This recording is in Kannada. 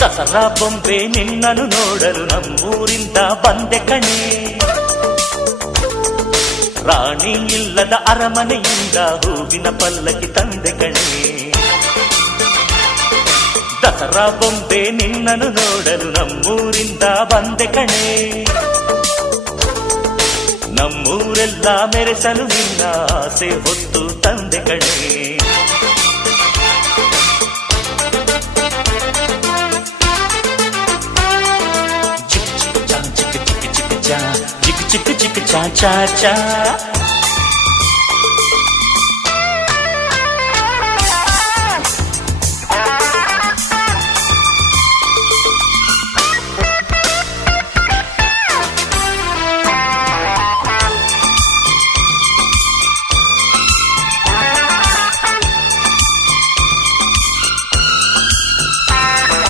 ದಸರಾ ಬೊಂಬೆ ನಿನ್ನನ್ನು ನೋಡಲು ನಮ್ಮೂರಿಂದ ಬಂದೆ ಕಣೆ. ರಾಣಿ ಇಲ್ಲದ ಅರಮನೆಯಿಂದ ಹೂವಿನ ಪಲ್ಲಕ್ಕಿ ತಂದೆ ಕಣೆ. ದಸರಾ ಬೊಂಬೆ ನಿನ್ನನ್ನು ನೋಡಲು ನಮ್ಮೂರಿಂದ ಬಂದೆ ಕಣೆ. ನಮ್ಮೂರೆಲ್ಲ ಮೆರೆಸಲು ನಿನ್ನ ಆಸೆ ಹೊತ್ತು ತಂದೆ ಕಣೆ. ಚಿಕ್ ಚಿಕ್ ಚಾ ಚಾ ಚಾ ಚಾ